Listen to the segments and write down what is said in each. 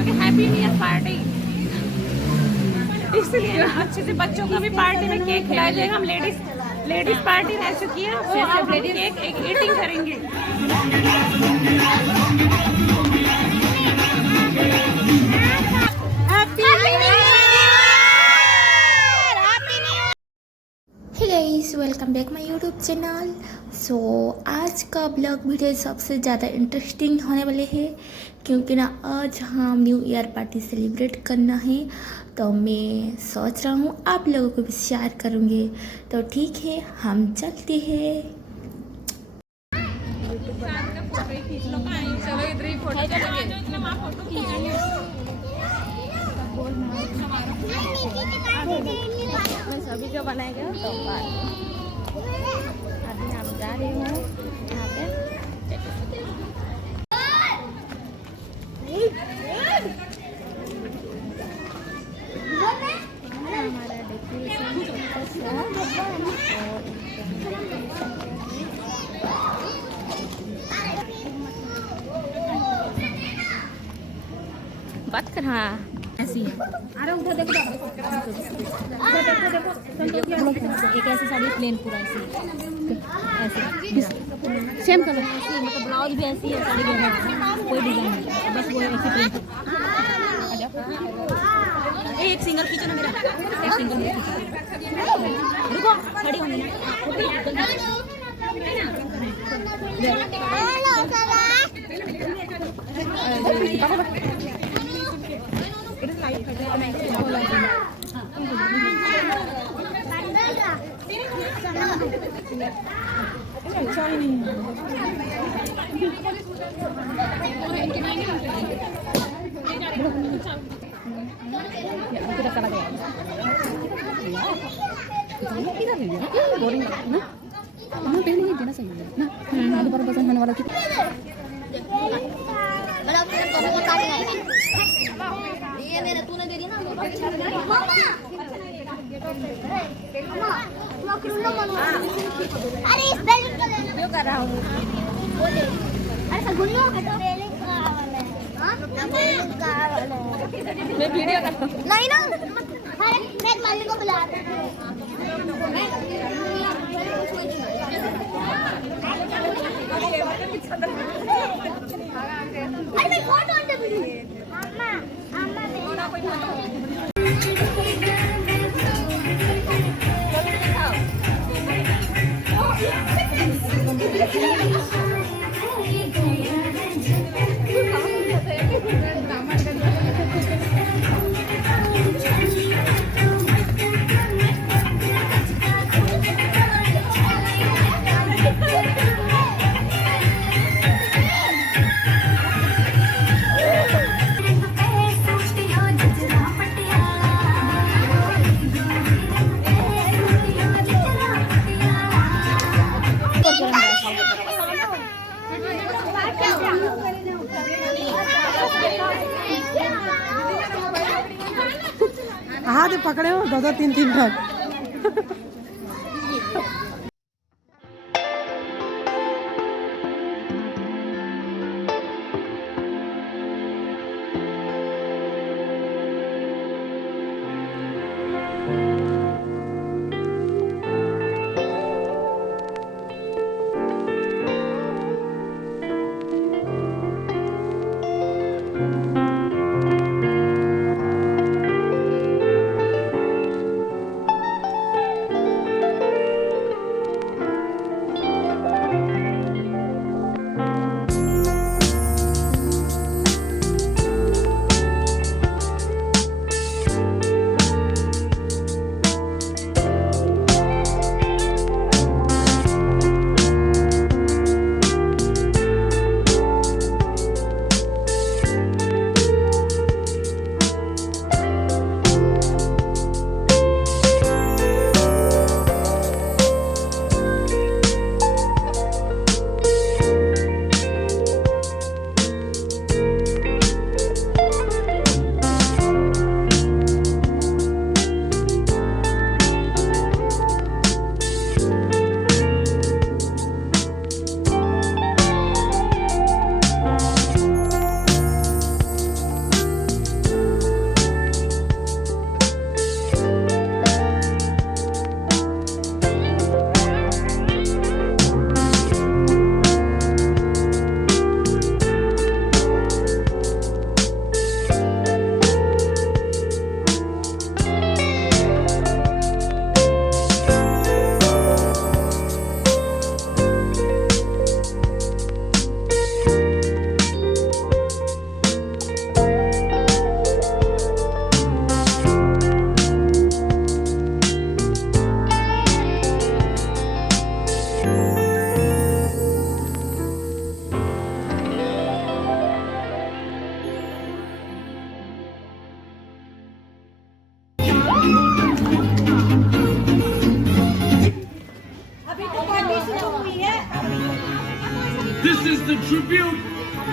बच्चों की happy new year party, इसलिए ना अच्छे से बच्चों को भी पार्टी में केक खिलाया जाएगा। हम लेडीज पार्टी रह चुकी है, तो अब हम केक एक ईटिंग करेंगे। Hey guys, welcome back my YouTube channel. So आज का ब्लॉग वीडियो सबसे ज़्यादा इंटरेस्टिंग होने वाले हैं, क्योंकि ना आज हम न्यू ईयर पार्टी सेलिब्रेट करना है। तो मैं सोच रहा हूँ आप लोगों को भी शेयर करूँगी। तो ठीक है, हम चलते हैं। सभी जो बनाएगा तो अभी हम जा रही हूँ यहाँ पे। हमारा बात कर। हाँ ऐसी है। अरे उधर देखो, एक ऐसी साड़ी प्लेन पूरा ऐसी सेम कलर, मतलब ब्लाउज भी ऐसी है, साड़ी भी कोई डिजाइन नहीं, बस वो ऐसी प्लेन। एक सिंगल खींचो ना मेरा, एक सिंगल मेरा खींचो। रुको, खड़ी होने बोरिंग ना, हमें पहले ही देना चाहिए ना, दोबारा पसंद होने वाला ये मेरा तूने दे दिया ना। अरे इस बैलून को क्यों कर रहा हूँ? अरे सब गुल्लो हटो। मैं वीडियो कर नहीं ना। अरे मैं मम्मी को बुला रहा हूँ। अरे मैं फोटो ऑन कर रही हूँ। अम्मा अम्मा मेरा कोई फोटो। हाथ पकड़े हो दो दो तीन तीन ठग। This is the tribute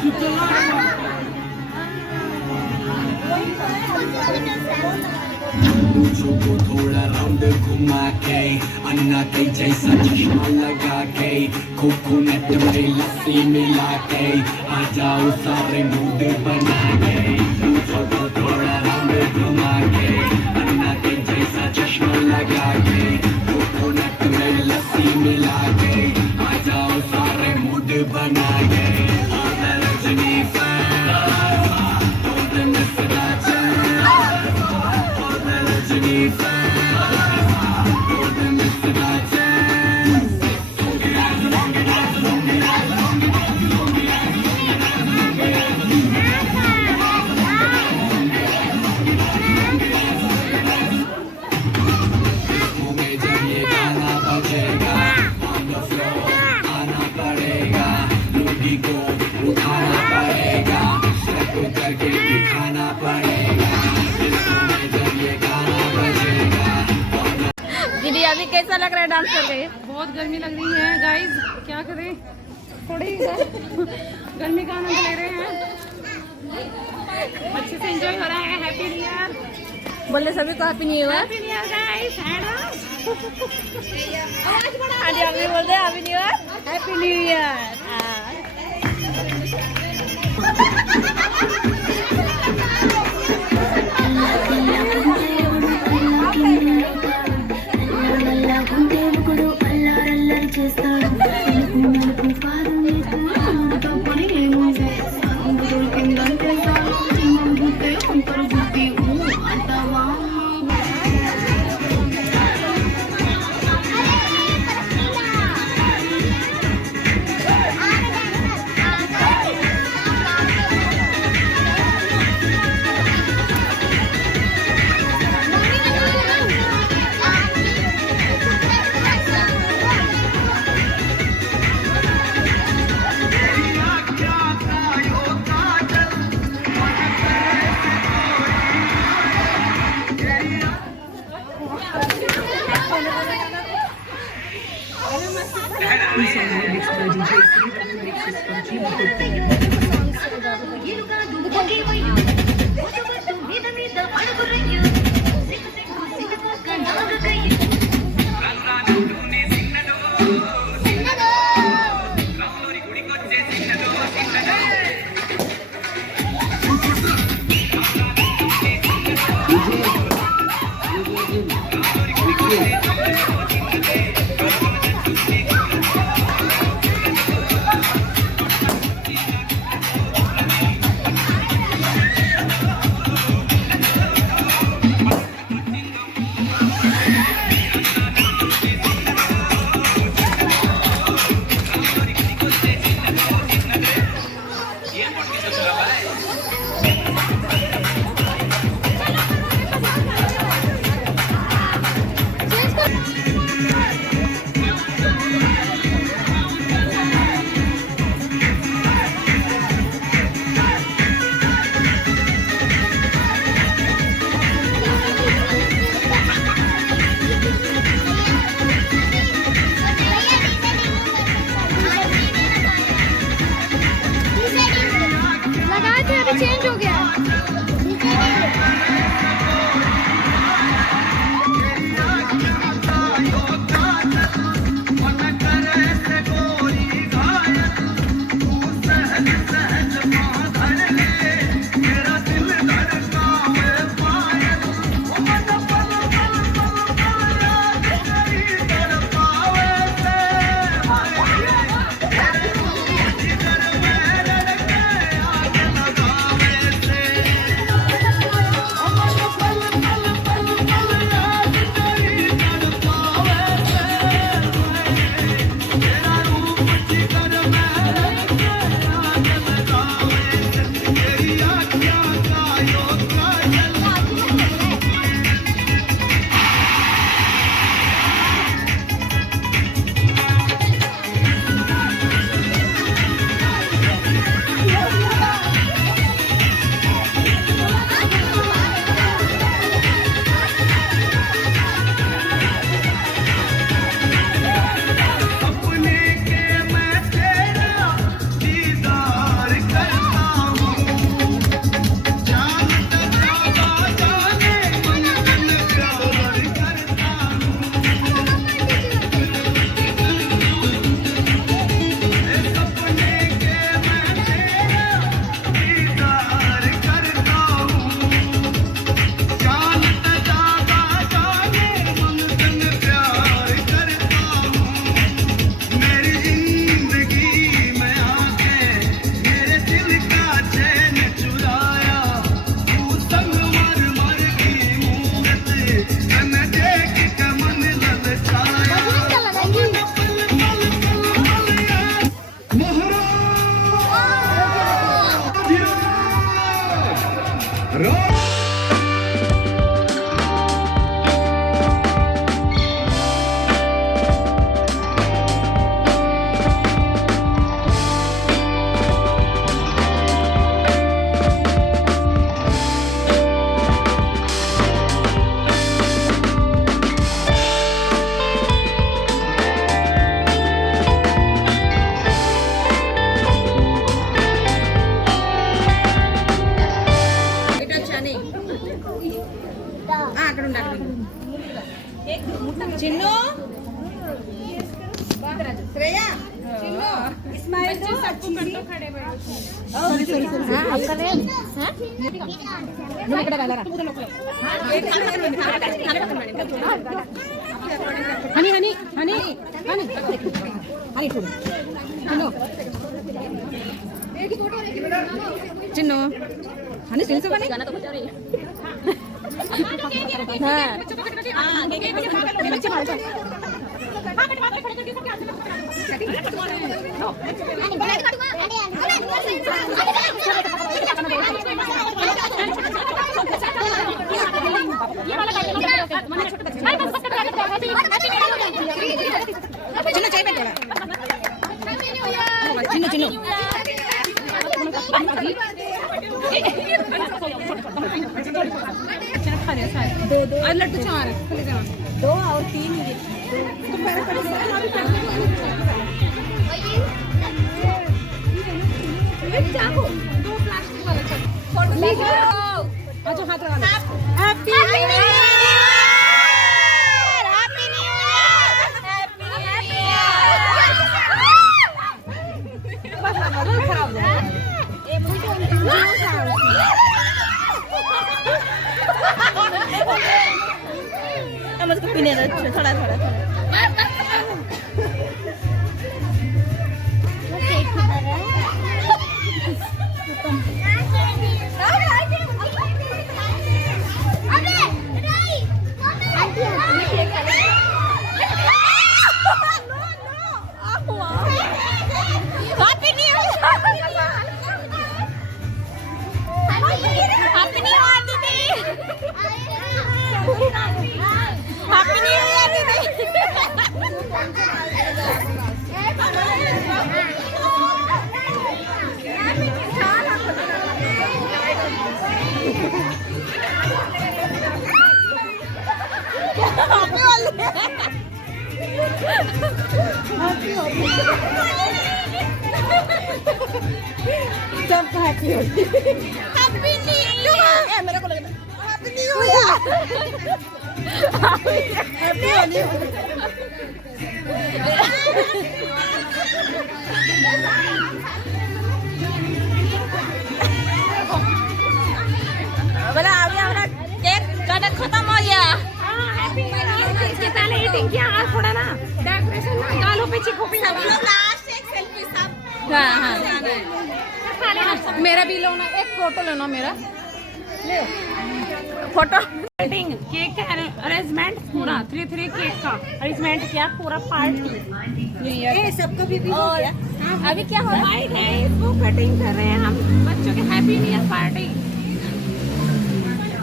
to Delilah. मूंछों को थोड़ा राउंड घुमा के अन्ना के जैसा चश्मा लगा के कोकोनट में लस्सी मिला के आ जाओ सारे मूड बना के मूंछों को थोड़ा राउंड घुमा के अन्ना के जैसा चश्मा लगा के कोकोनट में लस्सी मिला के आ जाओ सारे मूड बना के रजनी दीदी अभी कैसा लग रहा है डांस करके? बहुत गर्मी लग रही है गाइस, क्या करें, थोड़ी गर्मी का आनंद ले रहे हैं, अच्छे से एंजॉय हो रहा है। हैप्पी न्यू ईयर बोले सभी को happy new year. Happy new year guys. आवाज बढ़ा। हाँ जी, अभी बोल रहे हैं happy new year. Happy new year. लगाए थे, अभी चेंज हो गया। चिन्नू श्रेया इस्माइल जो सबको कर दो खड़े बैठो हनी हनी हनी हनी हनी चिन्नो हनी सिल से बने गाना तो बजा रही है चिन्नो चाहिए बेटा चिन्नो चिन्नो दो और लड्डू 4 2 और 3 चाकू 2 प्लास्टिक वाला फोटो लीजिए अच्छा हाथ लगा happy new year happy new year बस खराब हो जाए ए मुझे मुझको पीने दो थोड़ा थोड़ा सबका हैप्पी न्यू ईयर मेरे को लगा happy new year happy new बोला अभी हमारा केक कटन खत्म हो गया इसके पहले ईटिंग किया आज थोड़ा ना डेकोरेशन ना गालों पे चिकोपी सब लोग लास्ट एक सेल्फी सब हाँ हाँ मेरा भी लो ना एक फोटो लेना मेरा ले फोटो कटिंग केक का अरेंजमेंट पूरा 3 केक का अरेंजमेंट किया पूरा पार्टी ये सबको भी हो गया अभी क्या हो रहा है इसको कटिंग कर रहे हैं हम बच्चों के हैप्पी न्यू ईयर पार्टी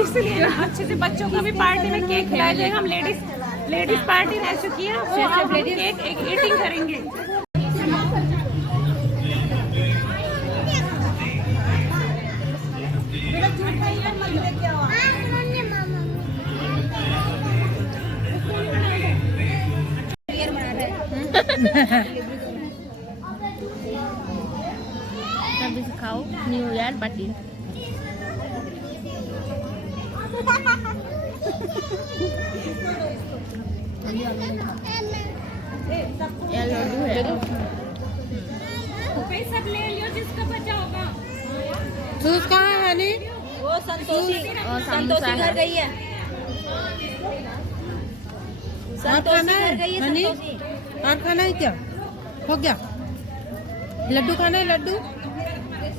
इसलिए ना अच्छे से बच्चों को भी पार्टी में केक खिलाया जाएगा हम लेडीज पार्टी रह चुकी है वो अब केक ईटिंग करेंगे खाओ न्यू ईयर पार्टी सब ले लियो जिसका बचा होगा सूज कहाँ है हनी वो संतोषी घर गई है और खाना है हनी और खाना है क्या हो गया लड्डू खाना है लड्डू